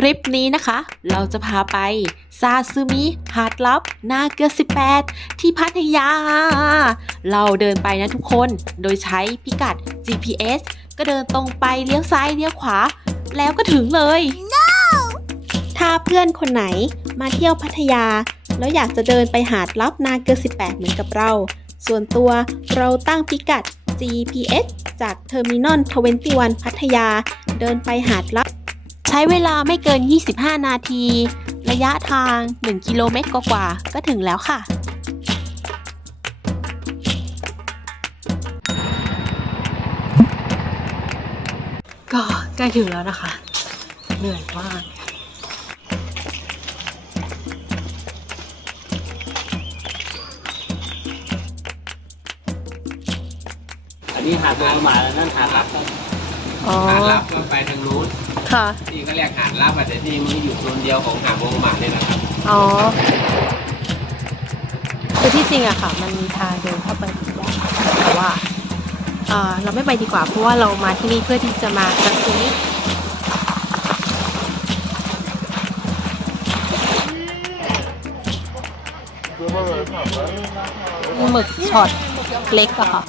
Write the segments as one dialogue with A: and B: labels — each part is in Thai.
A: คลิปนี้นะคะ เราจะพาไปซาซึมิหาดลับนาเกลือ18 ที่พัทยา เราเดินไปนะทุกคนโดยใช้พิกัด GPS ก็เดินตรงไปเลี้ยวซ้ายเลี้ยวขวา แล้วก็ถึงเลยถ้าเพื่อนคนไหนมาเที่ยวพัทยา แล้วอยากจะเดินไปหาดลับนาเกลือ18 เหมือนกับเรา ส่วนตัวเราตั้งพิกัด GPS จากเทอร์มินอล21 พัทยา เดินไปหาดลับใช้เวลาไม่เกิน 25 นาที ระยะทาง 1 กิโลเมตรกว่าๆก็ถึงแล้วค่ะก็ใกล้ถึงแล้วนะคะ เหนื่อยมาก
B: อันนี้หาดนางหมาแล้วนั่นหาดลับครับ
A: อ๋อ
B: หาดลับก็ไปทางนู้น
A: ค่ะ
B: นี่ก็เรียกหาดลับอะแต่ที่มันอยู่โซนเดียวของหาดวงหมาเนี่ยนะครับ
A: อ๋อคือที่จริงอะค่ะ มันมีทางเดินเข้าไปอีกอย่างแต่ว่าเอ่อเราไม่ไปดีกว่าเพราะว่าเรามาที่นี่เพื่อที่จะมาซักซีหมึกช็อตเล็กอะค่ะ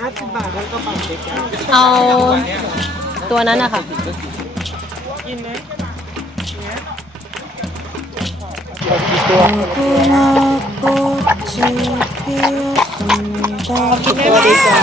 C: ห้าสิบบาทแล้วก็ปังเด็กจ้า
A: เอาตัวนั้นนะคะ
C: กินไหม
A: ตัวดีจ้า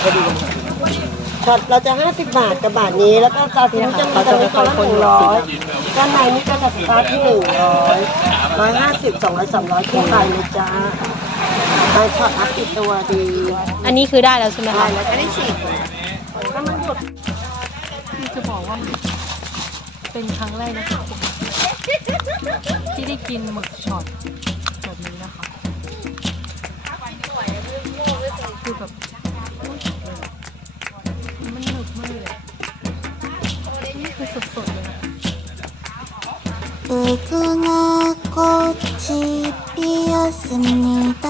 C: ช็ อตเราจะห้าสิบบาทกับบาทนี้ แล้วก็ซาซิมิจะมีจะมีคนละหนึ่งร้อยด้านในนี่ก็จะสตาร์ทที่หนึ่งร้อยร้อยห้าสิบสองร้อยสามร้อยขึ้นไปเลยจ้าไปช็อตอัพติดตัวดี
A: อันนี้คือได้แล้วใช่ไหม
C: ได้
A: คะ
C: แล้วจะได้ฉีดถ้ามันหมด
A: ที่จะบอกว่าเป็นครั้งแรกนะคะที่ได้กินหมึกช็อตแบบนี้นะคะคือแบบ
D: 백그나 꽃이 피었습니 다.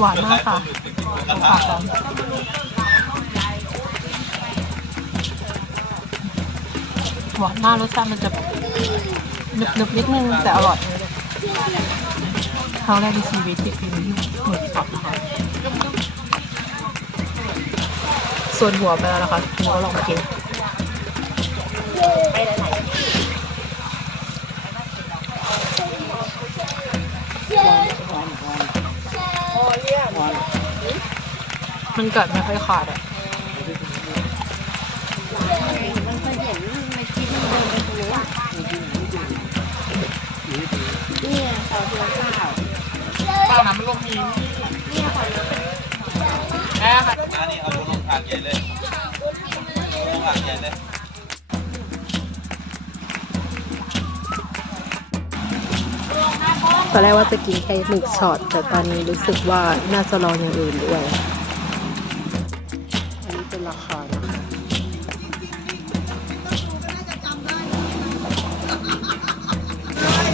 A: หวานมากค่ะฝากกันหวานมากรสชาติมันจะหนึบๆนิดนึงแต่อร่อย ครั้งแรกในชีวิตที่กินหมึกช็อตนะคะส่วนหัวไปแล้วนะคะหัวลองมากินมันเกัดไม่ค่อยขาดอะ
B: ป้าน้ำมันลงมีนี่ค่ะ แม่ค่ะนี่เอาลงทางใหญ่เลยลงทางใหญ่เลย
A: ตอนแรกว่าจะกินแค่หมึกช็อตแต่ตอนนี้รู้สึกว่าน่าจะลองอย่างอื่นด้วย
C: อันนี้เป็นราคานะคะ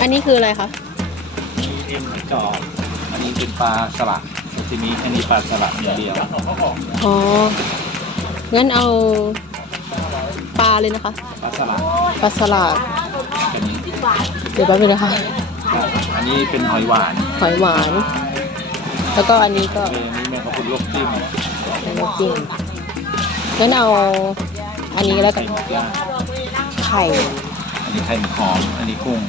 A: อันนี้คืออะไรคะ
E: มีเอ็นจอบ นนี้เป็นปลาสลัดทีนี้อันนี้ปลาสลัดอย่างเดียว
A: อ๋อ งั้นเอาปลาเลยนะคะ
E: ปลาสลัด
A: ปลาสลัด
E: อันนี้
A: เดี๋ยวแป๊บนึงนะคะ
E: อันนี้เป็นหอยหวาน
A: หอยหวาน แล้วก็อันนี้ก็
E: เออนี่แมงกะพรุนลวกจิ้ม
A: น้ำจิ้มงั้นเอาอันนี้แล้วกัน
E: ไข่หมึกย่าง
A: ไข่
E: อันนี้ไข่หมึกหอม อันนี้กุ้ง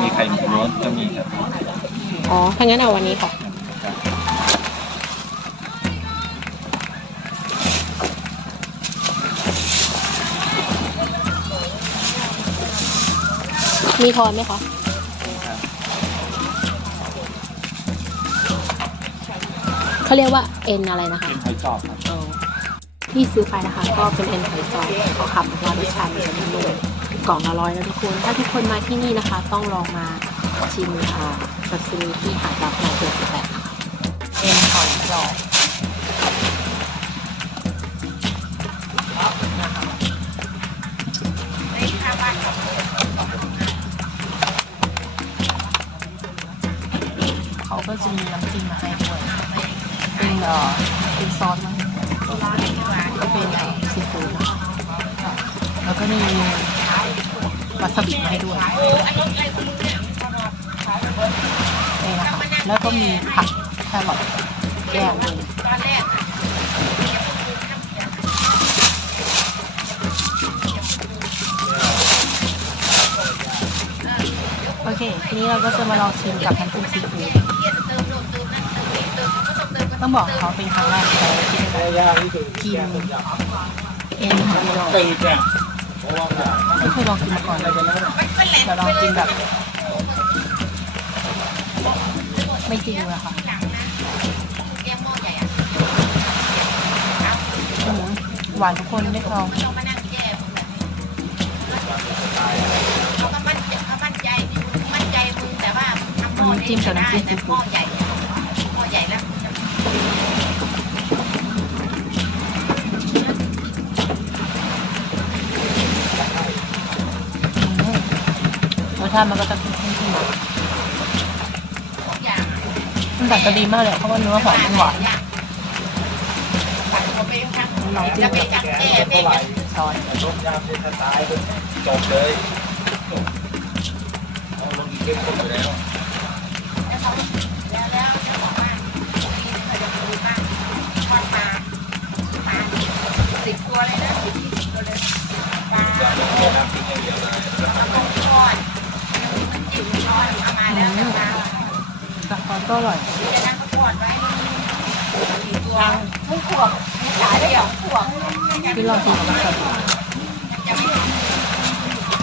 E: มีไข่หมึกล้วนก็มีครับ
A: อ๋อ ถ้างั้นเอาอันนี้ค่ะ มีทอนไหมคะ เขาเรียกว่าเอ็นอะไรนะคะ
E: เป็นหอยจอบครับ
A: ที่ซื้อไปนะคะ ก็เป็นเอ็นหอยจอบเขาขับมารสชาติมันจะนุ่มๆกล่องละร้อยนะทุกคน ถ้าทุกคนมาที่นี่นะคะ ต้องลองมาชิมอ่า ซัซิมิที่ขาดรับมาเจ็ดสิบแปดค่ะเอ็นหอยจอบเขาก็จะมีน้ำจิ้มมาให้ด้วย
B: เป็น
A: เอ่อเป็นซอสมั้งก็เป็นไอซีฟู้ดแล้วก็มีวาซาบิมาให้ด้วย นี่นะคะแล้วก็มีผักแครอทแยกเลยโอเค ทีนี้เราก็จะมาลองชิมกับน้ำจิ้มซีฟู้ดต้องบอกเขาเป็นครั้งแรกในชีวิตที่ได้กินเอ็นของเราไม่เคยลองกินมาก่อนเลยจะลองกินแบบ ไม่จริงเลยค่ะอื้อหือหวานทุกคนได้ลองน้ำจิ้มกับน้ำจิ้มซีฟู้ดอืมรสชาติมันก็จะ ขึ้นขึ้นขึ้นมามันแบบจะดีมากเลยเพราะว่าเนื้อหอมมันหวานน้ำจิ้มกับซอส
E: ต้มยำเป็นสไตล์จบเลยจบเอาลงอีกเข้มข้นอยู่แล้ว
B: สิบตัวเลยนะสิบยี่สิบตัวเลยปลา
E: จะไม่ได้น้ำพริกอย่างเดียวเลย
B: ต้องทอดมันจิ๋วทอดเอามาแล้วจะมา
A: ก็อร่อย
B: ยังทอดไว้สี่ตัวไม่ขวบไม่ขายได้สอขวบ
A: ที่ลองกินกับวาซาบิ
B: จะไม่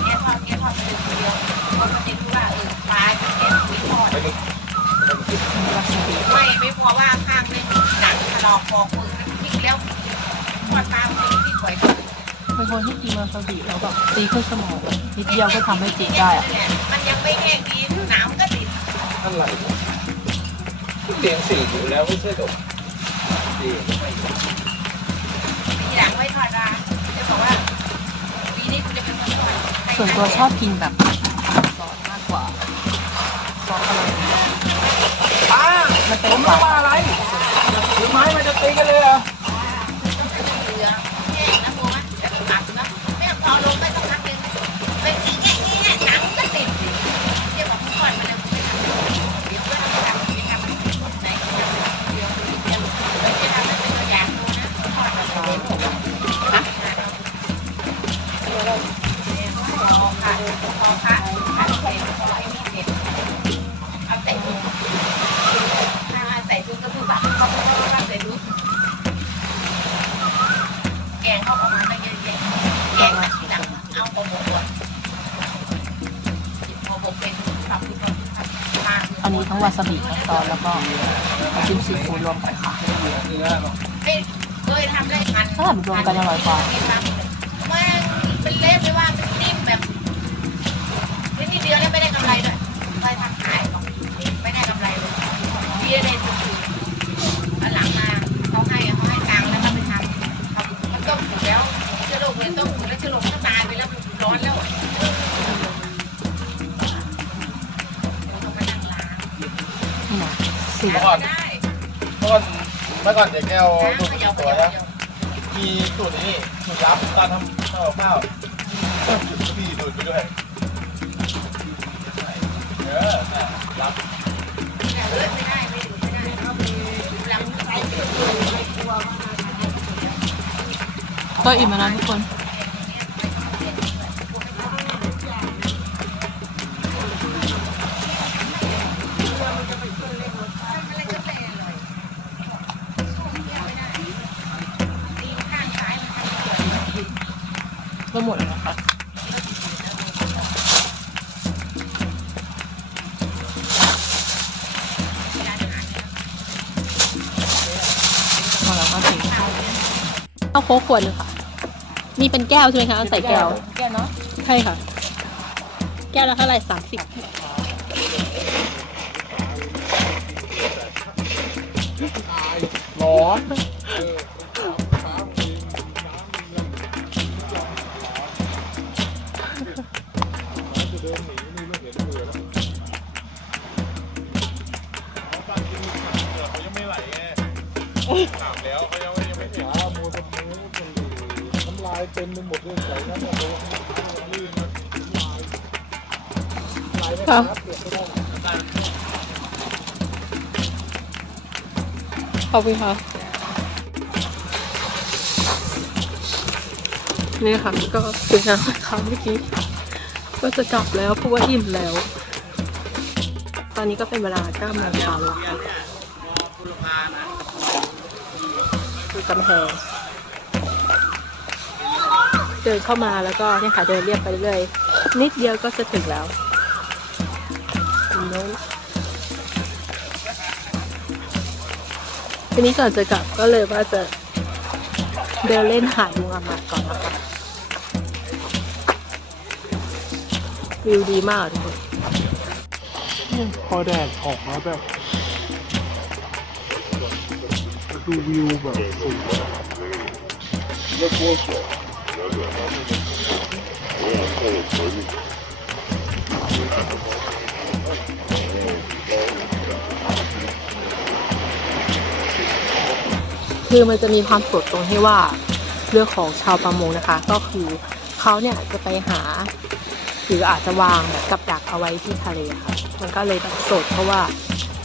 B: เกี้ยทอดเกี้ยทอดเป็นเดียวปกติคือว่าเออปลาจะเกี้ยไม่ทอด
A: วาซาบิ
B: ไม่ไม่พอว่าข้างเลยหนังถลอกปอกมือมันพลิกแล้วทอดตามไปพลิกไหว
A: เป็นคนที่กินวาซาบิแล้วแบบตีขึ้นสมองนิดเดียวก็ทำให้จีได้อะ
B: มันยังไม่แห้งดีหนาวก็ติด
E: อะไร เตียงสี่อยู่แล้วไม่ใช่หรอสี่
B: ทีหลังไว้ทอดราจะบอกว่าปีนี้คุณจะเป็นคนทอด
A: ส่วนตัวชอบกินแบบซอสมากกว่าซอสอะไรอย่างเงี้ย
E: ป้า
A: มันเป็น
E: ผม
A: หวา
E: ว่าน
B: ท่านมากอันนี้ทั้
A: งวาซาบิทั้งซอสแล้วก็น้ำจิ้มซีฟู้ดรวมกันค่ะ
B: เคยทำได้มัน
A: ถ้าแบบรวมกันอร่อยกว่า
B: มันเป็นเล็บไม่ว่ามันนิ่มแบบไม่ทีเดียวแล้วไม่ได้กำไรด้วยเคยทำขายหรอกไม่ได้กำไรเลยเบี้ยได้สุดหลังมาเขาให้เขาให้ตังค์แล้วก็ไปทำมันต้มอยู่แล้วเชื้อโรคเลยต้มอยู่แล้วเชื้อโรคก็ตายไปแล้วร้อนแล้ว นะ
A: สี
B: ล้างไม่ได้
E: เมื่อก่อนเมื่อก่อนเด็กแก้ว
B: ล้าง
E: ดู
B: เข
E: ด
B: ย่า
E: ตัว
B: เขย่า
E: นะ
B: เขย่า
E: มีสูตรนี้สูตรลับตอนทำข้าวข้าวพี่ดูดไปด้วยเออน่ะรับ
B: แต่เลือดไม่ได้ไม่ดูดไม่ได้หลังใส่เสื้อตัวไม่กลัวว่า
A: ก็อิ่มแล้วนะทุกคน ก็หมดแล้วนะคะพอแล้วก็ทิ้งเอาโค้กขวดหนึงค่ะมีเป็นแก้วใช่ไหมคะใส่แก้ว
B: แก้วเนาะ
A: ใช่ค่ะ แก้วละเท่าไหร่สามสิบ
E: ร้อน ครับเปลี่ยนไม่ได้
A: ขอบคุณค่ะนี่ค่ะก็ถึงแล้วนะคะเมื่อกี้ ก็จะกลับแล้วเพราะว่าอิ่มแล้ว ตอนนี้ก็เป็นเวลา9โมงเช้าแล้วค่ะคือกำแพง เดินเข้ามาแล้วก็เนี่ยค่ะเดินเรียบไปเรื่อยนิดเดียวก็จะถึงแล้วถึงโน้นทีนี้ก่อนจะกลับก็เลยว่าจะเดินเล่นหาดยุงอามาดก่อนนะคะวิวดีมากทุกคน
E: พอแดดออกแล้วแบบดูวิวแบบสุด
A: คือมันจะมีความสดตรงที่ว่าเรื่องของชาวประมงนะคะ ก็คือเขาเนี่ยจะไปหาหรืออาจจะวางแบบกับดักเอาไว้ที่ทะเลค่ะ มันก็เลยแบบสดเพราะว่า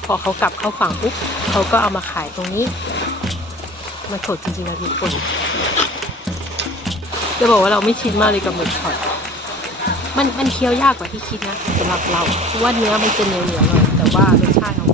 A: พอเขากลับเข้าฝั่งปุ๊บเขาก็เอามาขายตรงนี้ มันสดจริงๆนะทุกคน จะบอกว่าเราไม่ชินมากเลยกับหมึกช็อตมันมันเคี้ยวยากกว่าที่คิดนะสำหรับเราเพราะว่าเนื้อมันจะเหนียวเหนียวๆหน่อยแต่ว่ารสชาติขา